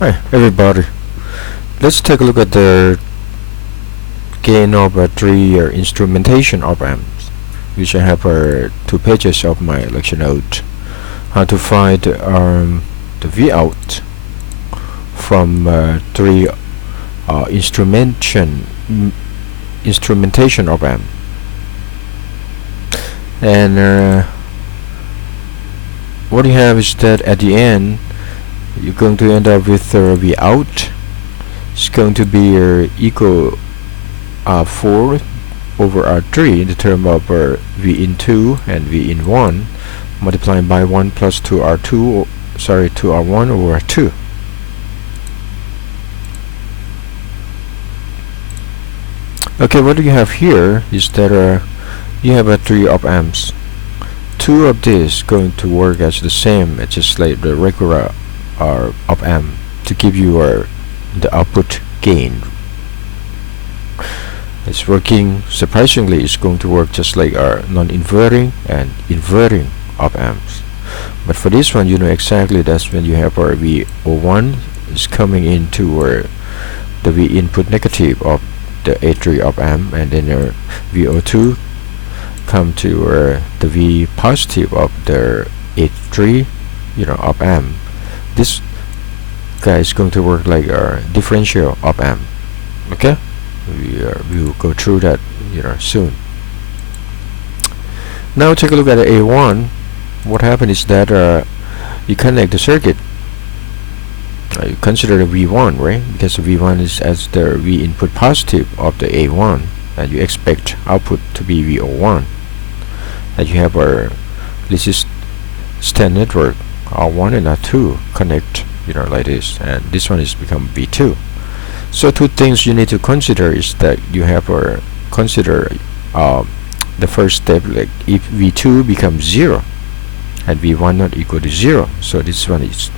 Hi everybody, let's take a look at the gain of three instrumentation op amps, which I have 2 pages of my lecture note. How to find the V out from three instrumentation op amp, and what you have is that at the end you're going to end up with V out. It's going to be equal 4 over R3 in the term of V in 2 and V in 1 multiplied by 1 plus 2R2 2R1 over R2. Okay, what you have here is that you have 3 op amps. 2 of these going to work as the same, just like the regular op amp, to give you the output gain. It's working, surprisingly, it's going to work just like our non-inverting and inverting op amps. But for this one, you know exactly that's when you have our VO1 is coming into the V input negative of the A3 op amp, and then your VO2 come to the V positive of the A3 op amp. This guy is going to work like a differential op amp. Okay, we will go through that soon. Now take a look at the A1. What happened is that you connect the circuit. You consider the V1, right? Because the V1 is as the V input positive of the A1, and you expect output to be VO1. And you have this is standard network R1 and R2 connect like this, and this one is become V2. So 2 things you need to consider is that you have consider the first step, like if V2 becomes 0 and V1 not equal to 0, so this one is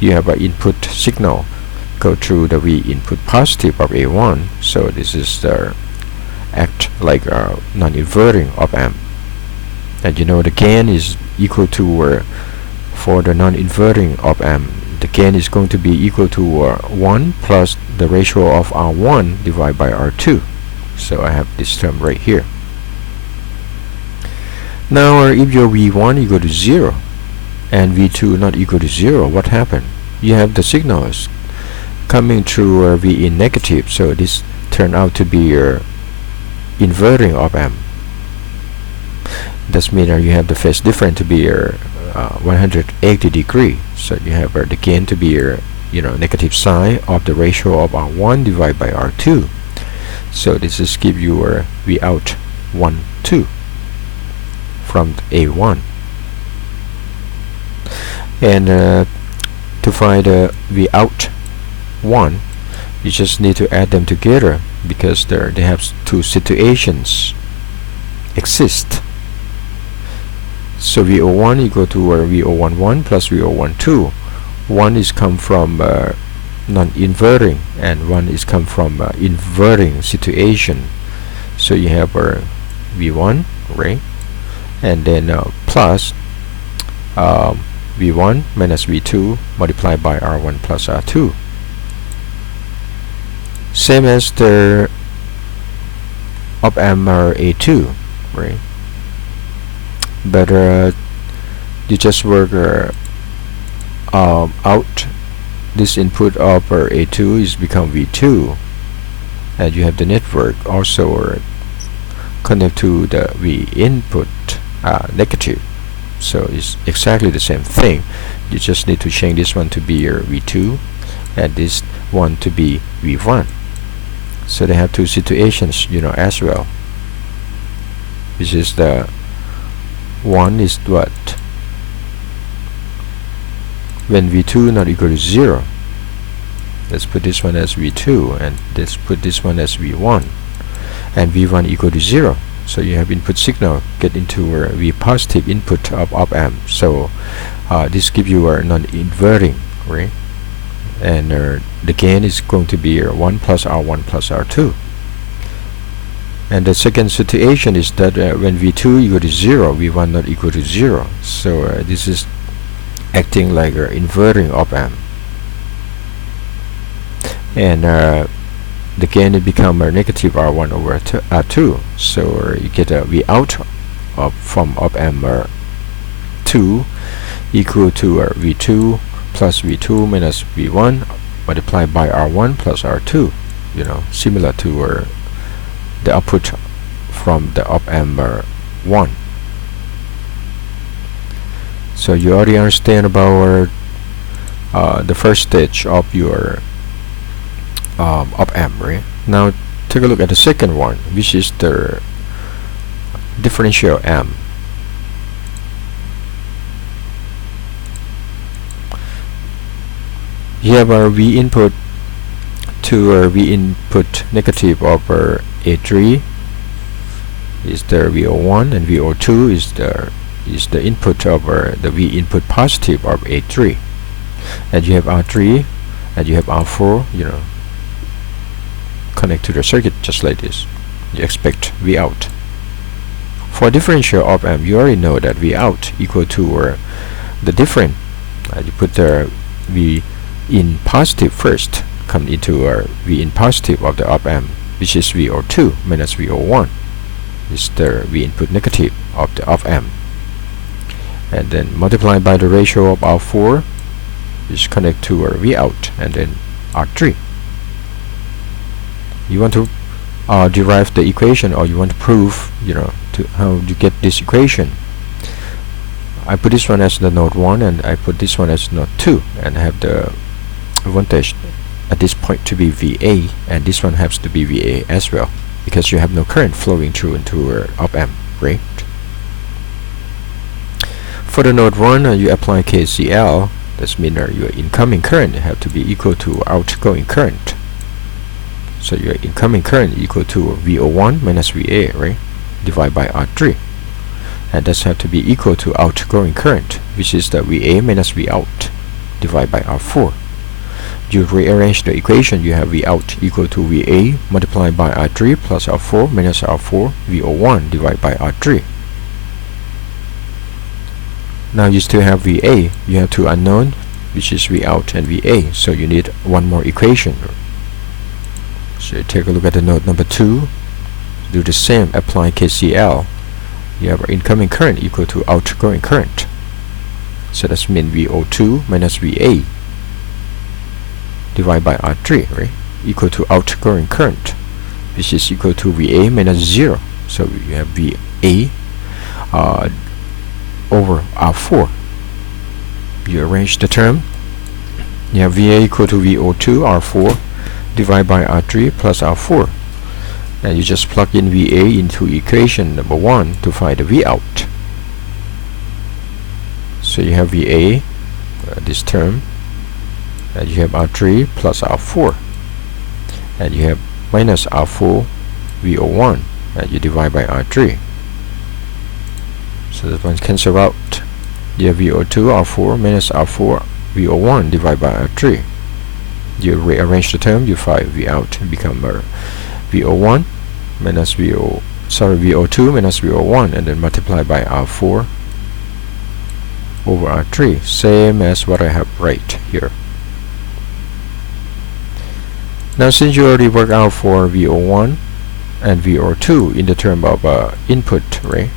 you have an input signal go through the V input positive of A1, so this is the act like a non-inverting op amp, and the gain is equal to for the non-inverting op amp, the gain is going to be equal to 1 plus the ratio of R1 divided by R2. So I have this term right here. Now if your V1 equal to 0 and V2 not equal to 0, what happened? You have the signals coming through V in negative, so this turned out to be your inverting op amp. That means you have the phase difference to be your 180 degree, so you have the gain to be your negative sign of the ratio of R1 divided by R2. So this is give you V out 1 2 from A1, and to find V out 1, you just need to add them together because they have 2 situations exist. So VO1 equal to VO11 plus VO12. 1 is come from non-inverting and 1 is come from inverting situation. So you have V1, right? And then plus V1 minus V2 multiplied by R1 plus R2. Same as the op amp A2, right? But you just work out this input of A2 is become V2, and you have the network also connect to the V input negative, so it's exactly the same thing. You just need to change this one to be your V2 and this one to be V1. So they have 2 situations as well, which is the one is what? When V2 not equal to 0. Let's put this one as V2 and let's put this one as V1, and V1 equal to 0. So you have input signal get into V positive input of op amp. So this gives you a non-inverting, right? And the gain is going to be 1 plus R1 plus R2. And the second situation is that when V2 equal to 0, V1 not equal to 0. So this is acting like an inverting op amp. and the gain it become a negative R1 over R2. So you get a V out from op amp 2 equal to V2 plus V2 minus V1 multiplied by R1 plus R2, similar to the output from the op amp 1. So you already understand about the first stage of your op amp, right? Now take a look at the second one, which is the differential amp. You have our V input to our V input negative over A3 is the VO1, and VO2 is the input over the V input positive of A3, and you have R3 and you have R4, connect to the circuit just like this. You expect V out. For differential op amp, you already know that V out equal to the difference. You put the V in positive first, come into V in positive of the op amp, which is VO2 minus VO1 is the V input negative of the op amp, and then multiplied by the ratio of R4 is connect to V out, and then R3. You want to derive the equation, or you want to prove to how you get this equation. I put this one as the node 1 and I put this one as node 2, and have the voltage at this point to be VA, and this one has to be VA as well, because you have no current flowing through into op amp, right? For the node 1, you apply KCL. That means your incoming current have to be equal to outgoing current. So your incoming current equal to VO1 minus VA, right? Divided by R3, and that's have to be equal to outgoing current, which is the VA minus V out divided by R4. You rearrange the equation. You have V out equal to VA multiplied by R3 plus R4 minus R4 VO1 divided by R3. Now you still have VA. You have two unknown, which is V out and VA. So you need one more equation. So take a look at the node number 2. Do the same. Apply KCL. You have incoming current equal to outgoing current. So that's mean VO2 minus VA divided by R3, right? Equal to outgoing current, which is equal to VA minus 0. So you have VA over R4. You arrange the term. You have VA equal to VO2 R4 divided by R3 plus R4, and you just plug in VA into equation number 1 to find the V out. So you have VA, this term, and you have R3 plus R4, and you have minus R4 VO1, and you divide by R3. So that one cancel out. You have VO2 R4 minus R4 VO1 divided by R3. You rearrange the term, you find V out and become VO1 minus VO2 minus VO1, and then multiply by R4 over R3, same as what I have right here. Now since you already worked out for VO1 and VO2 in the term of input, right?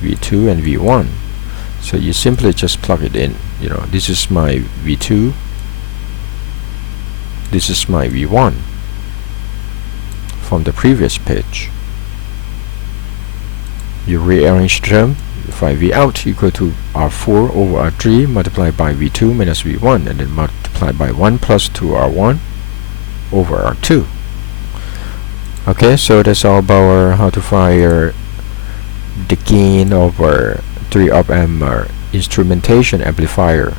V2 and V1, so you simply just plug it in. This is my V2, this is my V1 from the previous page. You rearrange the term, you find V out equal to R4 over R3 multiplied by V2 minus V1, and then multiply by 1 plus 2R1 over R2. Okay, so that's all about how to find the gain of our 3 op amp instrumentation amplifier.